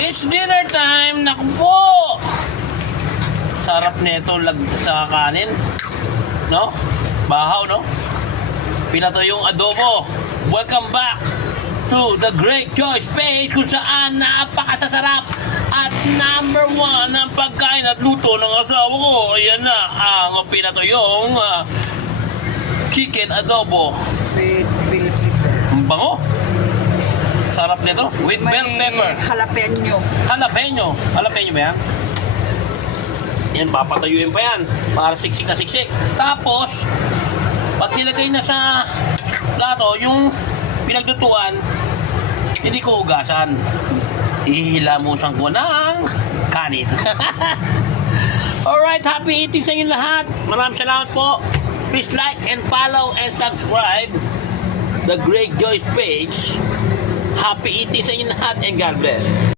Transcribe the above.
It's dinner time! Naku po! Sarap nito sa kanin. No? Bahaw, no? Pinato yung adobo. Welcome back to the Great Choice page kung saan napakasasarap at number 1 ang pagkain at luto ng asawa ko. Ayan na ang pinato yung chicken adobo. Ang bango. Sarap nito with bell pepper. Jalapeno. Jalapeno ba yan? Yan, papatayuin pa yan para siksik na siksik. Tapos pag nilagay na sa plato yung pinaglutuan, hindi ko hugasan, ihilamusan ko ng kanin. Alright, happy eating sa inyo lahat. Maraming salamat po. Please like and follow and subscribe the Great Joyce page. Happy eating sa inyo lahat and God bless.